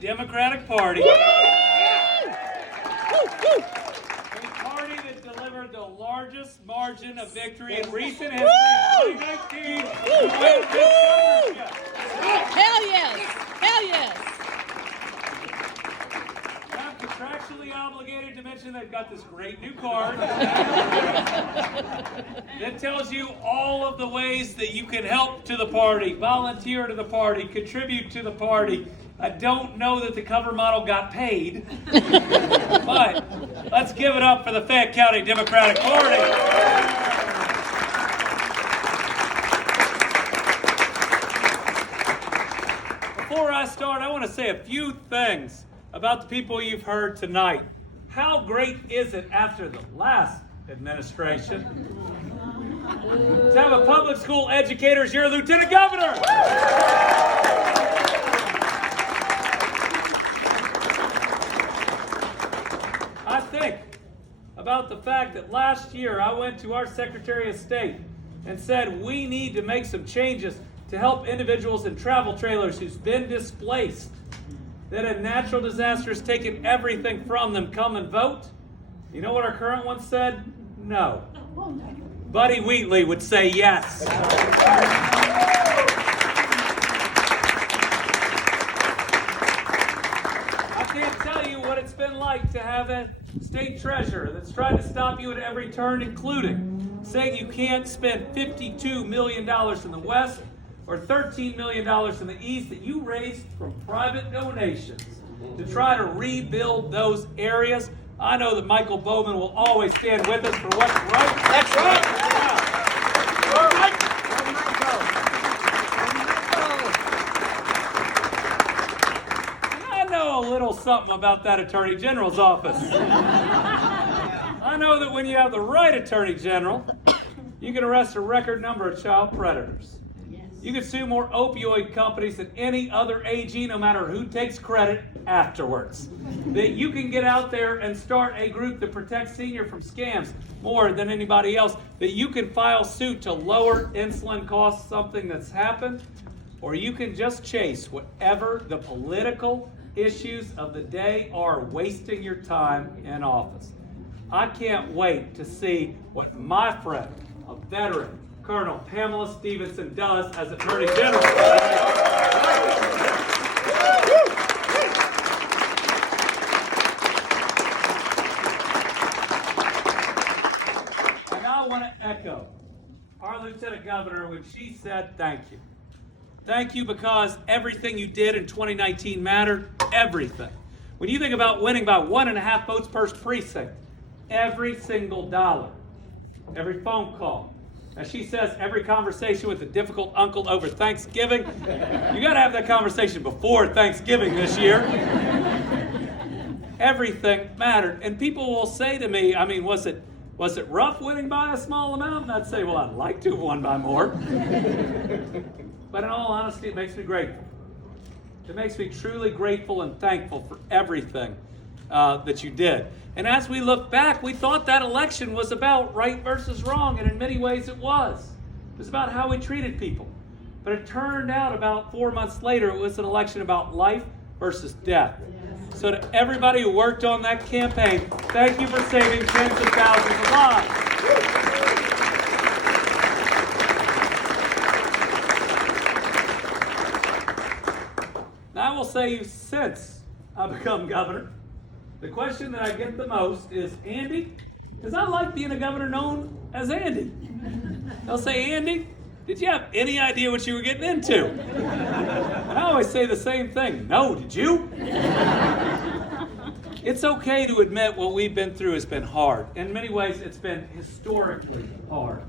Democratic Party. A party that delivered the largest margin of victory in recent history in 2019 to win this governorship. Hell yes! Hell yes! I'm contractually obligated to mention they've got this great new card that tells you all of the ways that you can help to the party, volunteer to the party, contribute to the party. I don't know that the cover model got paid, but let's give it up for the Fayette County Democratic Party. Before I start, I want to say a few things about the people you've heard tonight. How great is it after the last administration to have a public school educator as your lieutenant governor? I think about the fact that last year I went to our Secretary of State and said we need to make some changes to help individuals in travel trailers who's been displaced, that a natural disaster has taken everything from them, come and vote. You know what our current one said? No. Buddy Wheatley would say yes. I can't tell you what it's been like to have a state treasurer that's tried to stop you at every turn, including saying you can't spend $52 million in the West or $13 million in the East that you raised from private donations to try to rebuild those areas. I know that Michael Bowman will always stand with us for what's right. That's right. And I know a little something about that Attorney General's office. I know that when you have the right Attorney General, you can arrest a record number of child predators. You can sue more opioid companies than any other AG, no matter who takes credit afterwards. That you can get out there and start a group that protects seniors from scams more than anybody else. That you can file suit to lower insulin costs, something that's happened. Or you can just chase whatever the political issues of the day are, wasting your time in office. I can't wait to see what my friend, a veteran, Colonel Pamela Stevenson does as Attorney General. And I want to echo our Lieutenant Governor when she said thank you. Thank you because everything you did in 2019 mattered, everything. When you think about winning by 1.5 votes per precinct, every single dollar, every phone call, as she says, every conversation with a difficult uncle over Thanksgiving, you got to have that conversation before Thanksgiving this year. Everything mattered. And people will say to me, I mean, was it rough winning by a small amount? And I'd say, well, I'd like to have won by more. But in all honesty, it makes me grateful. It makes me truly grateful and thankful for everything that you did. And as we look back, we thought that election was about right versus wrong, and in many ways it was. It was about how we treated people. But it turned out about 4 months later, it was an election about life versus death. So to everybody who worked on that campaign, thank you for saving tens of thousands of lives. Now I will say, since I've become governor, the question that I get the most is, Andy, because I like being a governor known as Andy. They'll say, Andy, did you have any idea what you were getting into? And I always say the same thing. No, did you? It's okay to admit what we've been through has been hard. In many ways, it's been historically hard.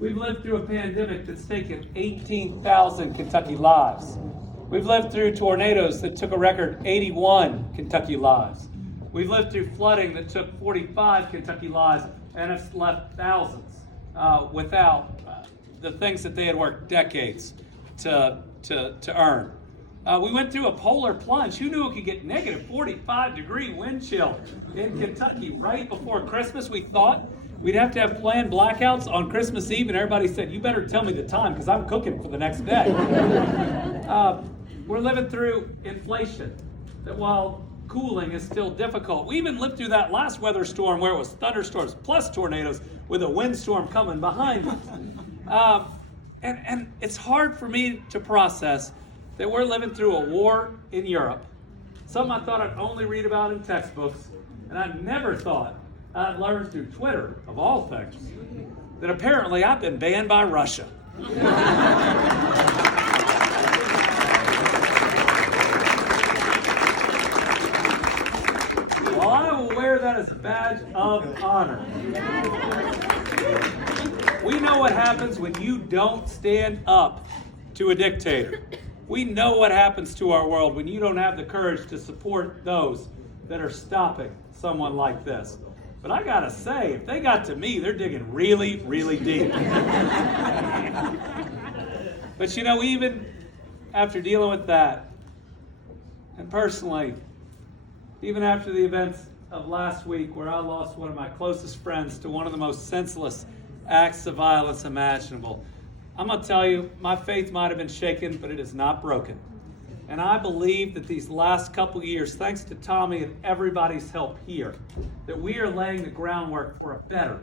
We've lived through a pandemic that's taken 18,000 Kentucky lives. We've lived through tornadoes that took a record 81 Kentucky lives. We've lived through flooding that took 45 Kentucky lives and has left thousands without the things that they had worked decades to earn. We went through a polar plunge. Who knew it could get negative 45-degree wind chill in Kentucky right before Christmas? We thought we'd have to have planned blackouts on Christmas Eve, and everybody said, you better tell me the time because I'm cooking for the next day. We're living through inflation that while cooling is still difficult, we even lived through that last weather storm where it was thunderstorms plus tornadoes with a windstorm coming behind us. And it's hard for me to process that we're living through a war in Europe, something I thought I'd only read about in textbooks, and I never thought I'd learn through Twitter, of all things, that apparently I've been banned by Russia. Well, I will wear that as a badge of honor. We know what happens when you don't stand up to a dictator. We know what happens to our world when you don't have the courage to support those that are stopping someone like this. But I gotta say, if they got to me, they're digging really, really deep. But you know, even after dealing with that, and personally, even after the events of last week where I lost one of my closest friends to one of the most senseless acts of violence imaginable, I'm gonna tell you, my faith might have been shaken, but it is not broken. And I believe that these last couple years, thanks to Tommy and everybody's help here, that we are laying the groundwork for a better,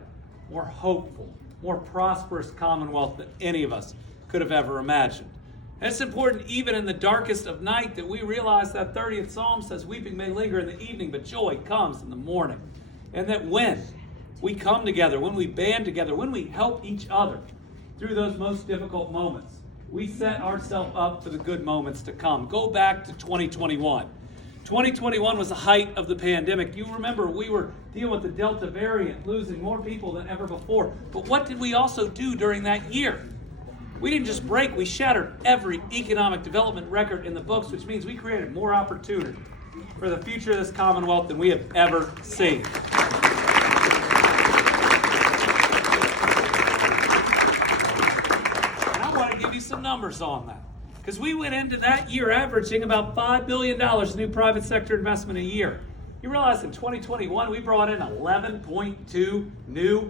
more hopeful, more prosperous Commonwealth than any of us could have ever imagined. And it's important even in the darkest of night that we realize that 30th Psalm says, weeping may linger in the evening, but joy comes in the morning. And that when we come together, when we band together, when we help each other through those most difficult moments, we set ourselves up for the good moments to come. Go back to 2021. 2021 was the height of the pandemic. You remember we were dealing with the Delta variant, losing more people than ever before. But what did we also do during that year? We didn't just break, we shattered every economic development record in the books, which means we created more opportunity for the future of this Commonwealth than we have ever seen. Give you some numbers on that, because we went into that year averaging about $5 billion in new private sector investment a year. You realize in 2021 we brought in 11.2 new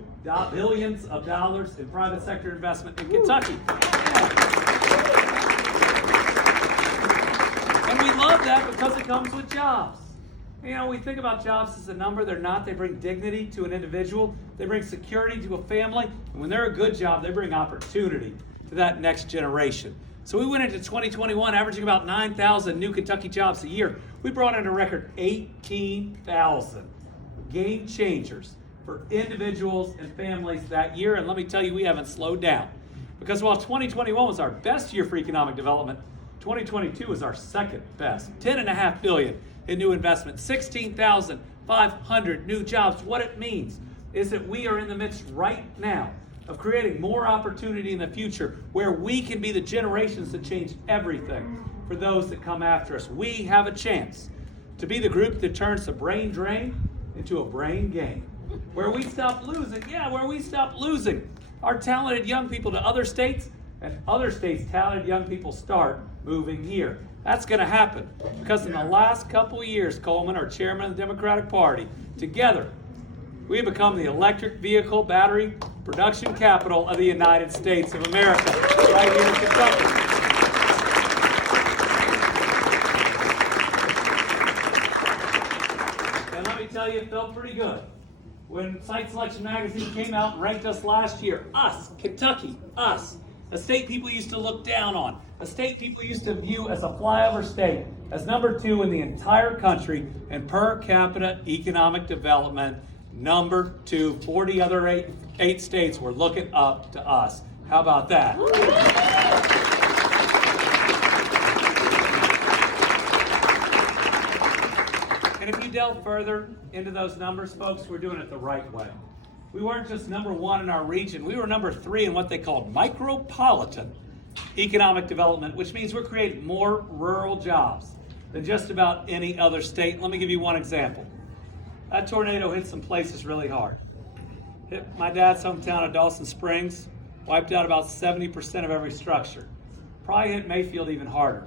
billions of dollars in private sector investment in Kentucky. And we love that because it comes with jobs. You know, we think about jobs as a number. They're not. They bring dignity to an individual. They bring security to a family. And when they're a good job, they bring opportunity to that next generation. So we went into 2021 averaging about 9,000 new Kentucky jobs a year. We brought in a record 18,000 game changers for individuals and families that year. And let me tell you, we haven't slowed down. Because while 2021 was our best year for economic development, 2022 was our second best. $10.5 billion in new investment, 16,500 new jobs. What it means is that we are in the midst right now of creating more opportunity in the future where we can be the generations that change everything for those that come after us. We have a chance to be the group that turns the brain drain into a brain gain. Where we stop losing our talented young people to other states, and other states' talented young people start moving here. That's going to happen because in the last couple of years, Coleman, our chairman of the Democratic Party, together, we have become the electric vehicle battery production capital of the United States of America, right here in Kentucky. And let me tell you, it felt pretty good when Site Selection Magazine came out and ranked us last year. Us, Kentucky, us. A state people used to look down on. A state people used to view as a flyover state, as number 2 in the entire country in per capita economic development. Number 2, 40 other eight states were looking up to us. How about that? And if you delve further into those numbers, folks, we're doing it the right way. We weren't just number 1 in our region. We were number 3 in what they called micropolitan economic development, which means we're creating more rural jobs than just about any other state. Let me give you one example. That tornado hit some places really hard. Hit my dad's hometown of Dawson Springs, wiped out about 70% of every structure. Probably hit Mayfield even harder.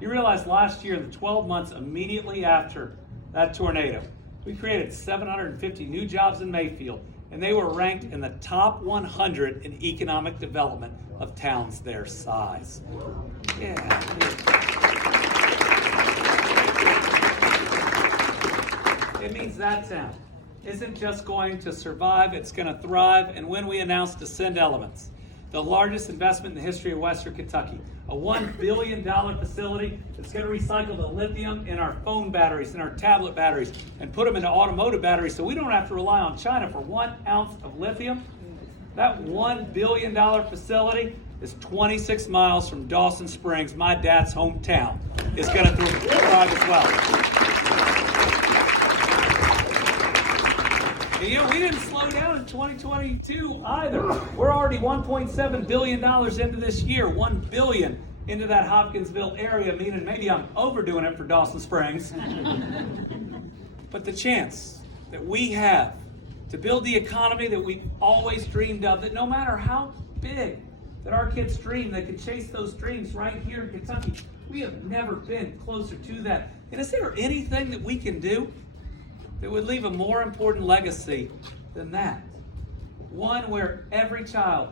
You realize last year, in the 12 months immediately after that tornado, we created 750 new jobs in Mayfield, and they were ranked in the top 100 in economic development of towns their size. Yeah. It means that town isn't just going to survive, it's going to thrive. And when we announce Ascend Elements, the largest investment in the history of Western Kentucky, a $1 billion facility that's going to recycle the lithium in our phone batteries and our tablet batteries and put them into automotive batteries so we don't have to rely on China for 1 ounce of lithium. That $1 billion facility is 26 miles from Dawson Springs, my dad's hometown, is going to thrive as well. And we didn't slow down in 2022 either. We're already $1.7 billion into this year, $1 billion into that Hopkinsville area, meaning maybe I'm overdoing it for Dawson Springs. But the chance that we have to build the economy that we've always dreamed of, that no matter how big that our kids dream, they can chase those dreams right here in Kentucky. We have never been closer to that. And is there anything that we can do that would leave a more important legacy than that? One where every child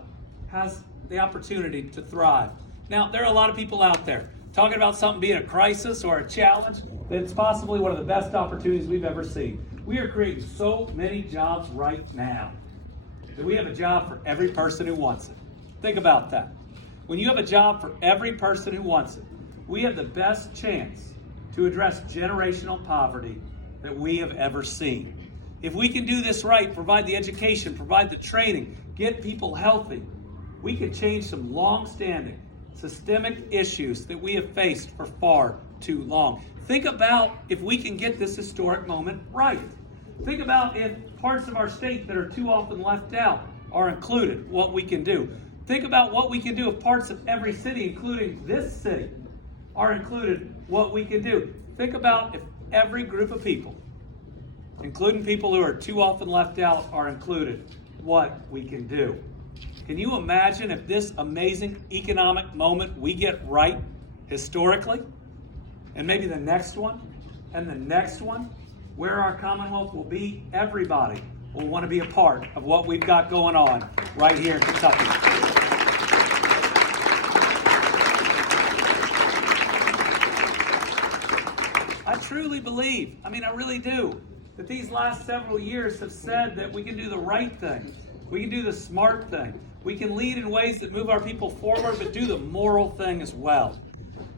has the opportunity to thrive. Now, there are a lot of people out there talking about something being a crisis or a challenge that's possibly one of the best opportunities we've ever seen. We are creating so many jobs right now that we have a job for every person who wants it. Think about that. When you have a job for every person who wants it, we have the best chance to address generational poverty that we have ever seen. If we can do this right, provide the education, provide the training, get people healthy, we can change some long-standing systemic issues that we have faced for far too long. Think about if we can get this historic moment right. Think about if parts of our state that are too often left out are included, what we can do. Think about what we can do if parts of every city, including this city, are included, what we can do. Think about if every group of people, including people who are too often left out, are included, what we can do. Can you imagine if this amazing economic moment we get right historically, and maybe the next one, and the next one, where our Commonwealth will be? Everybody will want to be a part of what we've got going on right here in Kentucky. I truly believe, I really do, that these last several years have said that we can do the right thing. We can do the smart thing. We can lead in ways that move our people forward, but do the moral thing as well.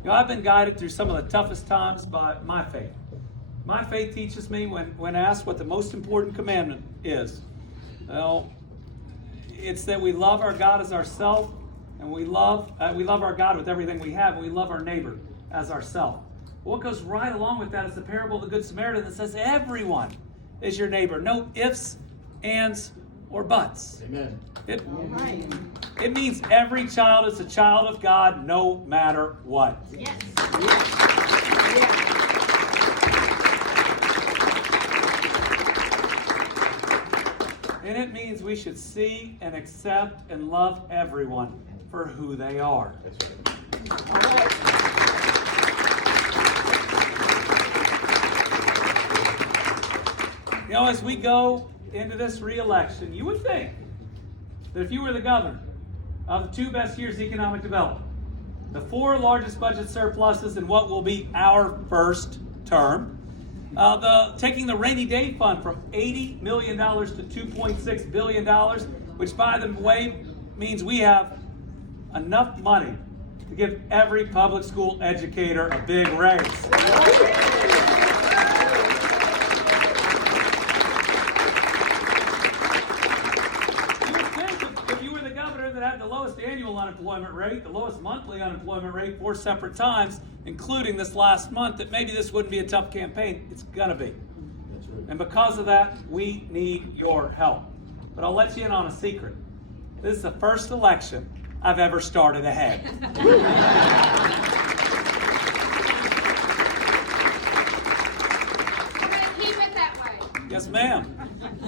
I've been guided through some of the toughest times by my faith. My faith teaches me when asked what the most important commandment is, well, it's that we love our God as ourself, and we love our God with everything we have, and we love our neighbor as ourself. What goes right along with that is the parable of the Good Samaritan that says everyone is your neighbor. No ifs, ands, or buts. Amen. It means every child is a child of God no matter what. Yes. And it means we should see and accept and love everyone for who they are. All right. As we go into this re-election, you would think that if you were the governor of the 2 best years of economic development, the 4 largest budget surpluses in what will be our first term, taking the rainy day fund from $80 million to $2.6 billion, which, by the way, means we have enough money to give every public school educator a big raise. Had the lowest annual unemployment rate, the lowest monthly unemployment rate 4 separate times, including this last month, that maybe this wouldn't be a tough campaign. It's gonna be. That's right. And because of that, we need your help. But I'll let you in on a secret. This is the first election I've ever started ahead. We're gonna keep it that way. Yes, ma'am.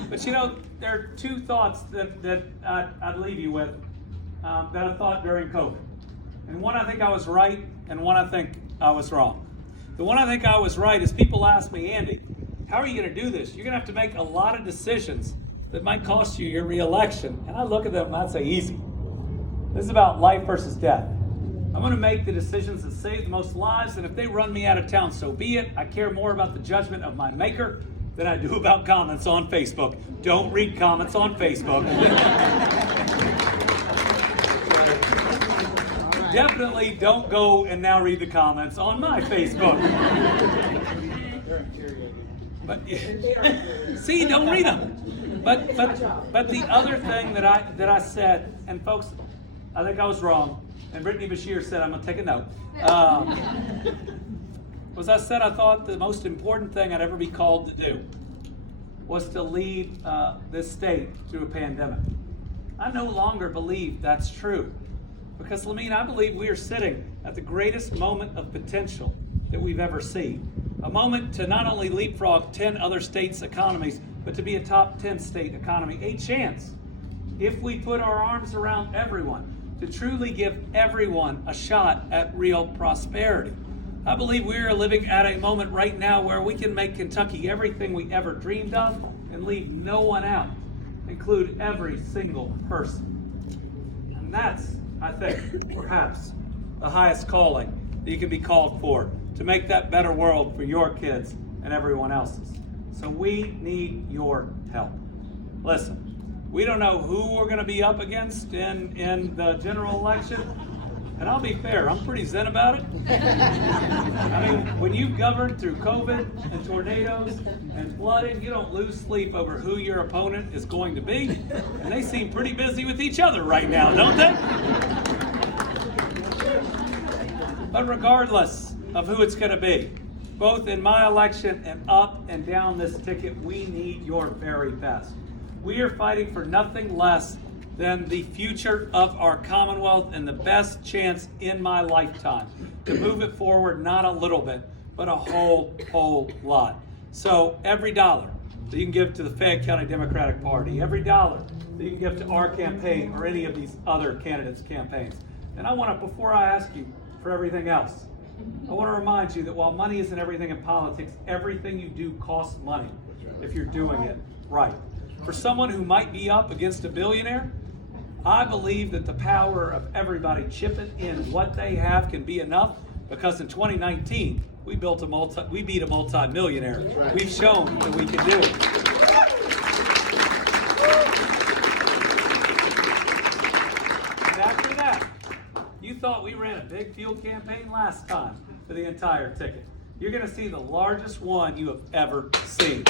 But there are 2 thoughts that I'd leave you with that I thought during COVID. And one, I think I was right, and one, I think I was wrong. The one I think I was right is people ask me, Andy, how are you going to do this? You're going to have to make a lot of decisions that might cost you your reelection. And I look at them and I say, easy. This is about life versus death. I'm going to make the decisions that save the most lives, and if they run me out of town, so be it. I care more about the judgment of my maker than I do about comments on Facebook. Don't read comments on Facebook. Definitely don't go and now read the comments on my Facebook. But see, don't read them. But the other thing that I said, and folks, I think I was wrong, and Brittany Beshear said, I'm going to take a note, was I said I thought the most important thing I'd ever be called to do was to lead this state through a pandemic. I no longer believe that's true. Because, Lamine, I believe we are sitting at the greatest moment of potential that we've ever seen. A moment to not only leapfrog 10 other states' economies, but to be a top 10 state economy. A chance, if we put our arms around everyone, to truly give everyone a shot at real prosperity. I believe we are living at a moment right now where we can make Kentucky everything we ever dreamed of and leave no one out, include every single person. And that's, I think, perhaps the highest calling that you can be called for, to make that better world for your kids and everyone else's. So we need your help. Listen, we don't know who we're going to be up against in the general election. And I'll be fair, I'm pretty zen about it. I mean, when you've governed through COVID and tornadoes and flooding, you don't lose sleep over who your opponent is going to be. And they seem pretty busy with each other right now, don't they? But regardless of who it's going to be, both in my election and up and down this ticket, we need your very best. We are fighting for nothing less than the future of our Commonwealth and the best chance in my lifetime to move it forward, not a little bit, but a whole lot. So every dollar that you can give to the Fayette County Democratic Party, every dollar that you can give to our campaign or any of these other candidates' campaigns. And I want to, before I ask you for everything else, I want to remind you that while money isn't everything in politics, everything you do costs money if you're doing it right. For someone who might be up against a billionaire, I believe that the power of everybody chipping in what they have can be enough, because in 2019 we beat a multi-millionaire. Right. We've shown that we can do it. And after that, you thought we ran a big field campaign last time for the entire ticket. You're going to see the largest one you have ever seen.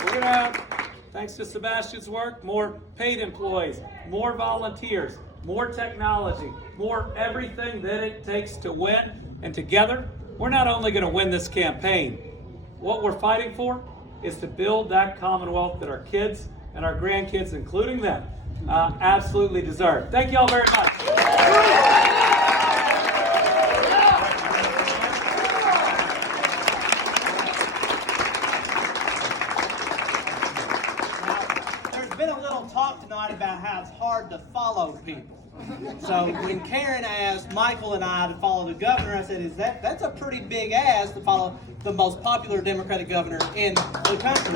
We're going to have, thanks to Sebastian's work, more paid employees, more volunteers, more technology, more everything that it takes to win. And together, we're not only going to win this campaign, what we're fighting for is to build that Commonwealth that our kids and our grandkids, including them, absolutely deserve. Thank you all very much. Talk tonight about how it's hard to follow people. So when Karen asked Michael and I to follow the governor, I said, that's a pretty big ask to follow the most popular Democratic governor in the country.